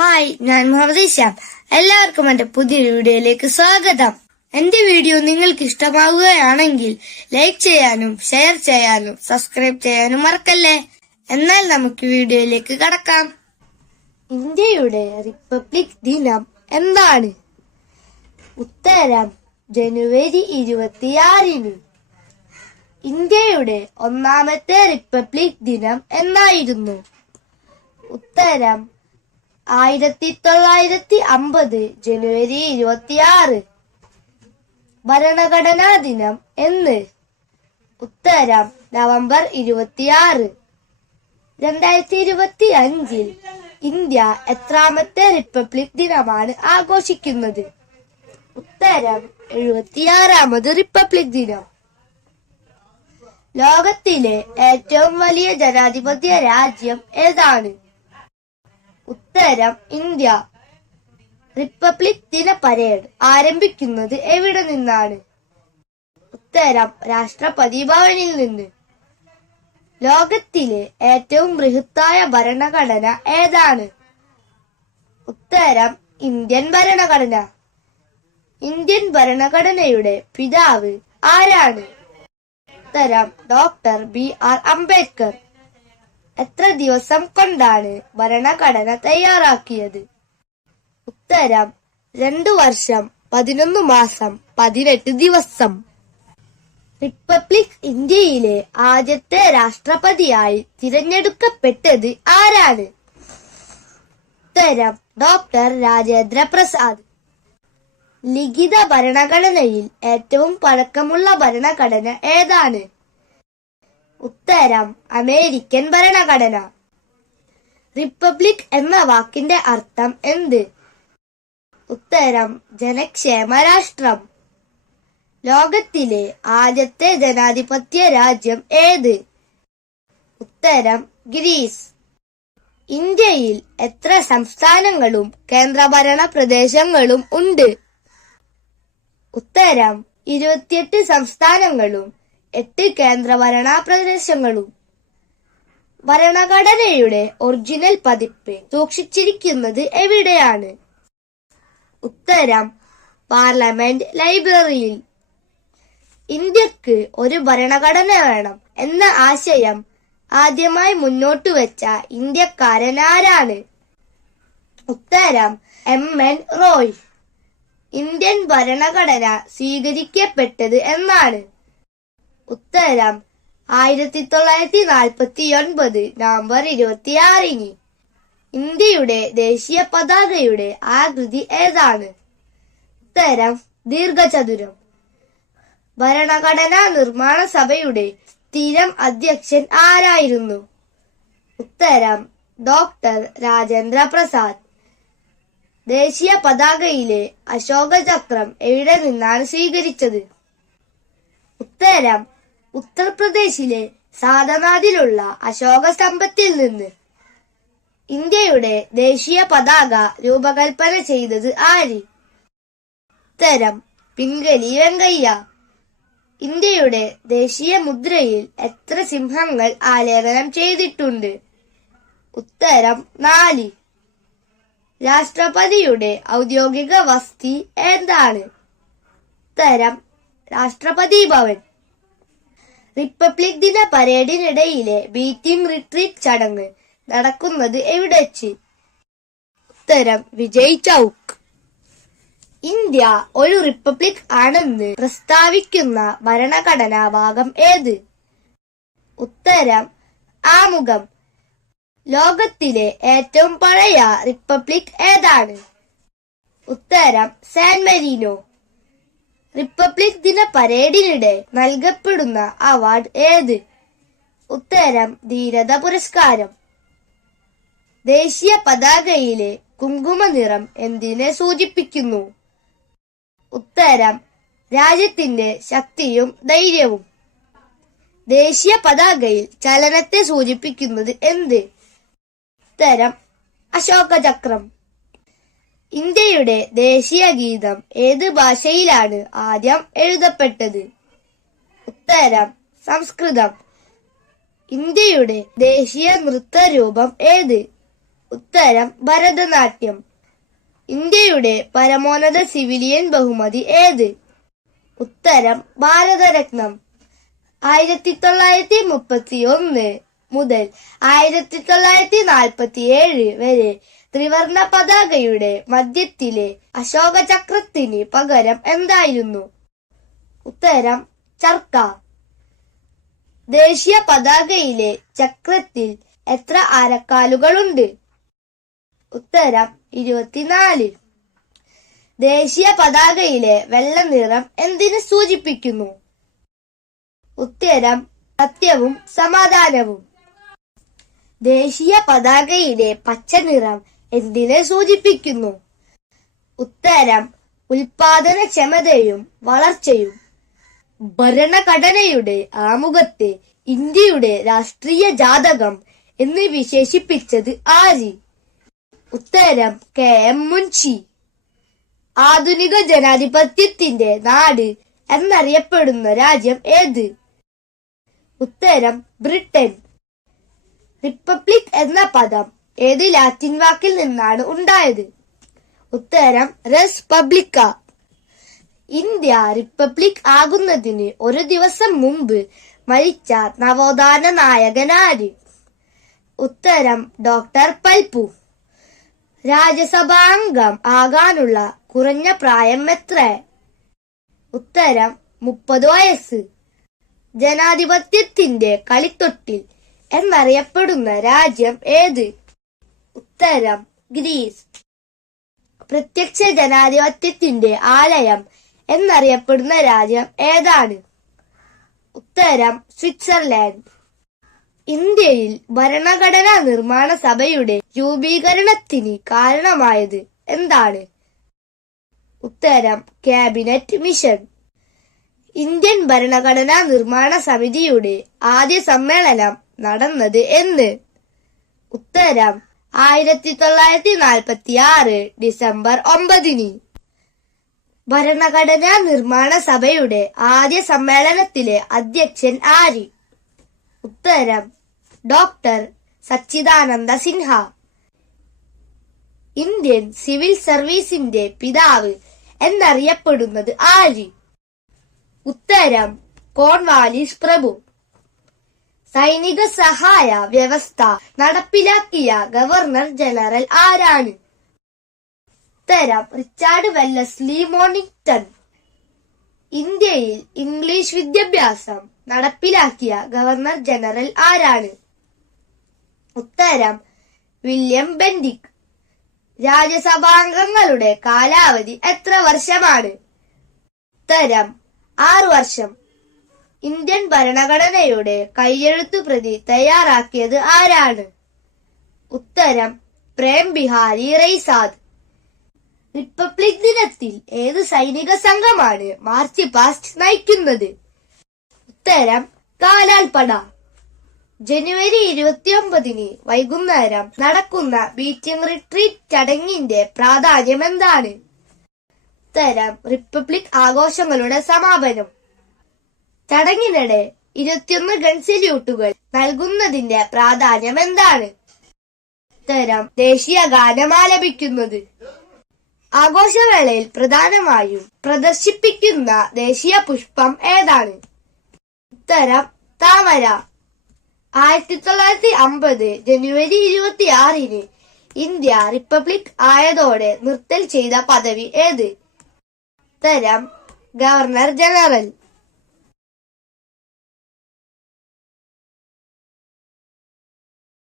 Hi, ഞാൻ മുഹമ്മദ് ഇഷാം. എല്ലാവർക്കും എന്റെ പുതിയൊരു വീഡിയോയിലേക്ക് സ്വാഗതം. എന്റെ വീഡിയോ നിങ്ങൾക്ക് ഇഷ്ടമാവുകയാണെങ്കിൽ ലൈക്ക് ചെയ്യാനും ഷെയർ ചെയ്യാനും സബ്സ്ക്രൈബ് ചെയ്യാനും മറക്കല്ലേ. എന്നാൽ നമുക്ക് വീഡിയോയിലേക്ക് കടക്കാം. ഇന്ത്യയുടെ റിപ്പബ്ലിക് ദിനം എന്താണ്? ഉത്തരം ജനുവരി 26. ഇന്ത്യയുടെ ഒന്നാമത്തെ റിപ്പബ്ലിക് ദിനം എന്നായിരുന്നു? ഉത്തരം 1950 ജനുവരി 26. ഭരണഘടനാ ദിനം എന്ന്? ഉത്തരം നവംബർ 26. 2025 ഇന്ത്യ എത്രാമത്തെ റിപ്പബ്ലിക് ദിനമാണ് ആഘോഷിക്കുന്നത്? ഉത്തരം 76ാമത് റിപ്പബ്ലിക് ദിനം. ലോകത്തിലെ ഏറ്റവും വലിയ ജനാധിപത്യ രാജ്യം ഏതാണ്? ഉത്തരം ഇന്ത്യ. റിപ്പബ്ലിക് ദിന പരേഡ് ആരംഭിക്കുന്നത് എവിടെ നിന്നാണ്? ഉത്തരം രാഷ്ട്രപതി ഭവനിൽ നിന്ന്. ലോകത്തിലെ ഏറ്റവും ബൃഹത്തായ ഭരണഘടന ഏതാണ്? ഉത്തരം ഇന്ത്യൻ ഭരണഘടന. ഇന്ത്യൻ ഭരണഘടനയുടെ പിതാവ് ആരാണ്? ഉത്തരം ഡോക്ടർ BR അംബേദ്കർ. എത്ര ദിവസം കൊണ്ടാണ് ഭരണഘടന തയ്യാറാക്കിയത്? ഉത്തരം 2 വർഷം 11 മാസം 18 ദിവസം. റിപ്പബ്ലിക് ഇന്ത്യയിലെ ആദ്യത്തെ രാഷ്ട്രപതിയായി തിരഞ്ഞെടുക്കപ്പെട്ടത് ആരാണ്? ഉത്തരം ഡോക്ടർ രാജേന്ദ്ര പ്രസാദ്. ലിഖിത ഭരണഘടനയിൽ ഏറ്റവും പഴക്കമുള്ള ഭരണഘടന ഏതാണ്? ഉത്തരം അമേരിക്കൻ ഭരണഘടന. റിപ്പബ്ലിക് എന്ന വാക്കിന്റെ അർത്ഥം എന്ത്? ഉത്തരം ജനക്ഷേമ രാഷ്ട്രം. ലോകത്തിലെ ആദ്യത്തെ ജനാധിപത്യ രാജ്യം ഏത്? ഉത്തരം ഗ്രീസ്. ഇന്ത്യയിൽ എത്ര സംസ്ഥാനങ്ങളും കേന്ദ്രഭരണ പ്രദേശങ്ങളും ഉണ്ട്? ഉത്തരം 28 സംസ്ഥാനങ്ങളും 8 കേന്ദ്രഭരണ പ്രദേശങ്ങളും. ഭരണഘടനയുടെ ഒറിജിനൽ പതിപ്പ് സൂക്ഷിച്ചിരിക്കുന്നത് എവിടെയാണ്? ഉത്തരം പാർലമെന്റ് ലൈബ്രറിയിൽ. ഇന്ത്യക്ക് ഒരു ഭരണഘടന വേണം എന്ന ആശയം ആദ്യമായി മുന്നോട്ട് വെച്ച ഇന്ത്യക്കാരൻ ആരാണ്? ഉത്തരം MN റോയ്. ഇന്ത്യൻ ഭരണഘടന സ്വീകരിക്കപ്പെട്ടത് എന്നാണ്? ഉത്തരം 1949 നവംബർ 26. ഇന്ത്യയുടെ ദേശീയ പതാകയുടെ ആകൃതി ഏതാണ്? ഉത്തരം ദീർഘചതുരം. ഭരണഘടനാ നിർമ്മാണ സഭയുടെ സ്ഥിരം അധ്യക്ഷൻ ആരായിരുന്നു? ഉത്തരം ഡോക്ടർ രാജേന്ദ്ര പ്രസാദ്. ദേശീയ പതാകയിലെ അശോക ചക്രം എവിടെ നിന്നാണ് സ്വീകരിച്ചത്? ഉത്തരം ഉത്തർപ്രദേശിലെ സാധനാഥിലുള്ള അശോക സ്തംഭത്തിൽ നിന്ന്. ഇന്ത്യയുടെ ദേശീയ പതാക രൂപകൽപ്പന ചെയ്തത് ആര്? ഉത്തരം പിംഗലി വെങ്കയ്യ. ഇന്ത്യയുടെ ദേശീയ മുദ്രയിൽ എത്ര സിംഹങ്ങൾ ആലേഖനം ചെയ്തിട്ടുണ്ട്? ഉത്തരം 4. രാഷ്ട്രപതിയുടെ ഔദ്യോഗിക വസതി എന്താണ്? ഉത്തരം രാഷ്ട്രപതി ഭവൻ. റിപ്പബ്ലിക് ദിന പരേഡിനിടയിലെ ബീറ്റിംഗ് റിട്രീറ്റ് ചടങ്ങ് നടക്കുന്നത് എവിടെ വെച്ച്? ഉത്തരം വിജയ് ചൌക്ക്. ഇന്ത്യ ഒരു റിപ്പബ്ലിക് ആണെന്ന് പ്രസ്താവിക്കുന്ന ഭരണഘടനാ ഭാഗം ഏത്? ഉത്തരം ആമുഖം. ലോകത്തിലെ ഏറ്റവും പഴയ റിപ്പബ്ലിക് ഏതാണ്? ഉത്തരം സാൻ മരീനോ. റിപ്പബ്ലിക് ദിന പരേഡിനിടെ നൽകപ്പെടുന്ന അവാർഡ് ഏത്? ഉത്തരം ധീരത പുരസ്കാരം. ദേശീയ പതാകയിലെ കുങ്കുമ നിറം എന്തിനെ സൂചിപ്പിക്കുന്നു? ഉത്തരം രാജ്യത്തിന്റെ ശക്തിയും ധൈര്യവും. ദേശീയ പതാകയിൽ ചലനത്തെ സൂചിപ്പിക്കുന്നത് എന്ത്? ഉത്തരം അശോക ചക്രം. ഇന്ത്യയുടെ ദേശീയ ഗീതം ഏത് ഭാഷയിലാണ് ആദ്യം എഴുതപ്പെട്ടത്? ഉത്തരം സംസ്കൃതം. ഇന്ത്യയുടെ ദേശീയ നൃത്തരൂപം ഏത്? ഉത്തരം ഭരതനാട്യം. ഇന്ത്യയുടെ പരമോന്നത സിവിലിയൻ ബഹുമതി ഏത്? ഉത്തരം ഭാരതരത്നം. 1931 മുതൽ 1947 വരെ ത്രിവർണ പതാകയുടെ മധ്യത്തിലെ അശോക ചക്രത്തിന് പകരം എന്തായിരുന്നു? ഉത്തരം ചർക്ക. ദേശീയ പതാകയിലെ ചക്രത്തിൽ എത്ര ആരക്കാലുകളുണ്ട്? ഉത്തരം 24. ദേശീയ പതാകയിലെ വെള്ള നിറം എന്തിനെ സൂചിപ്പിക്കുന്നു? ഉത്തരം സത്യവും സമാധാനവും. ദേശീയ പതാകയിലെ പച്ച നിറം എന്തിനെ സൂചിപ്പിക്കുന്നു? ഉത്തരം ഉൽപാദനക്ഷമതയും വളർച്ചയും. ഭരണഘടനയുടെ ആമുഖത്തെ ഇന്ത്യയുടെ രാഷ്ട്രീയ ജാതകം എന്ന് വിശേഷിപ്പിച്ചത് ആര്? ഉത്തരം KM മുൻഷി. ആധുനിക ജനാധിപത്യത്തിന്റെ നാട് എന്നറിയപ്പെടുന്ന രാജ്യം ഏത്? ഉത്തരം ബ്രിട്ടൻ. റിപ്പബ്ലിക് എന്ന പദം ഏത് ലാറ്റിൻ വാക്കിൽ നിന്നാണ് ഉണ്ടായത്? ഉത്തരം റെസ് പബ്ലിക്ക. ഇന്ത്യ റിപ്പബ്ലിക് ആകുന്നതിന് ഒരു ദിവസം മുമ്പ് മരിച്ച നവോത്ഥാന നായകനാര്? ഉത്തരം ഡോക്ടർ പൽപു. രാജ്യസഭാംഗം ആകാനുള്ള കുറഞ്ഞ പ്രായം എത്ര? ഉത്തരം 30 വയസ്സ്. ജനാധിപത്യത്തിന്റെ കളിത്തൊട്ടിൽ എന്നറിയപ്പെടുന്ന രാജ്യം ഏത്? ഉത്തരം ഗ്രീസ്. പ്രത്യക്ഷ ജനാധിപത്യത്തിന്റെ ആലയം എന്നറിയപ്പെടുന്ന രാജ്യം ഏതാണ്? ഉത്തരം സ്വിറ്റ്സർലാൻഡ്. ഇന്ത്യയിൽ ഭരണഘടനാ നിർമ്മാണ സഭയുടെ രൂപീകരണത്തിന് കാരണമായത് എന്താണ്? ഉത്തരം ക്യാബിനറ്റ് മിഷൻ. ഇന്ത്യൻ ഭരണഘടനാ നിർമ്മാണ സമിതിയുടെ ആദ്യ സമ്മേളനം നടന്നത് എന്ന്? ഉത്തരം 1946 ഡിസംബർ 9. ഭരണഘടനാ നിർമ്മാണ സഭയുടെ ആദ്യ സമ്മേളനത്തിലെ അധ്യക്ഷൻ ആര്? ഉത്തരം ഡോക്ടർ സച്ചിദാനന്ദ സിൻഹ. ഇന്ത്യൻ സിവിൽ സർവീസിന്റെ പിതാവ് എന്നറിയപ്പെടുന്നത് ആര്? ഉത്തരം കോൺവാലിസ് പ്രഭു. സൈനിക സഹായ വ്യവസ്ഥ നടപ്പിലാക്കിയ ഗവർണർ ജനറൽ ആരാണ്? ഉത്തരം റിച്ചാർഡ് വെല്ലസ്ലി മോണിങ്ടൺ. ഇന്ത്യയിൽ ഇംഗ്ലീഷ് വിദ്യാഭ്യാസം നടപ്പിലാക്കിയ ഗവർണർ ജനറൽ ആരാണ്? ഉത്തരം വില്യം ബെന്റിക്. രാജ്യസഭാംഗങ്ങളുടെ കാലാവധി എത്ര വർഷമാണ്? ഉത്തരം 6 വർഷം. ഇന്ത്യൻ ഭരണഘടനയുടെ കൈയെഴുത്തു പ്രതി തയ്യാറാക്കിയത് ആരാണ്? ഉത്തരം പ്രേം ബിഹാരി റൈസാദ്. റിപ്പബ്ലിക് ദിനത്തിൽ ഏത് സൈനിക സംഘമാണ് മാർച്ച് പാസ്റ്റ് നയിക്കുന്നത്? ഉത്തരം കാലാൾപ്പട. ജനുവരി 29 വൈകുന്നേരം നടക്കുന്ന ബീറ്റിംഗ് റിട്രീറ്റ് ചടങ്ങിന്റെ പ്രാധാന്യം എന്താണ്? ഉത്തരം റിപ്പബ്ലിക് ആഘോഷങ്ങളുടെ സമാപനം. ചടങ്ങിനിടെ 21 ഗൺ സല്യൂട്ടുകൾ നൽകുന്നതിന്റെ പ്രാധാന്യം എന്താണ്? ഉത്തരം ദേശീയ ഗാനം ആലപിക്കുന്നത്. ആഘോഷവേളയിൽ പ്രധാനമായും പ്രദർശിപ്പിക്കുന്ന ദേശീയ പുഷ്പം ഏതാണ്? ഉത്തരം താമര. 1950 ജനുവരി 26 ഇന്ത്യ റിപ്പബ്ലിക് ആയതോടെ നിർത്തൽ ചെയ്ത പദവി ഏത്? ഉത്തരം ഗവർണർ ജനറൽ.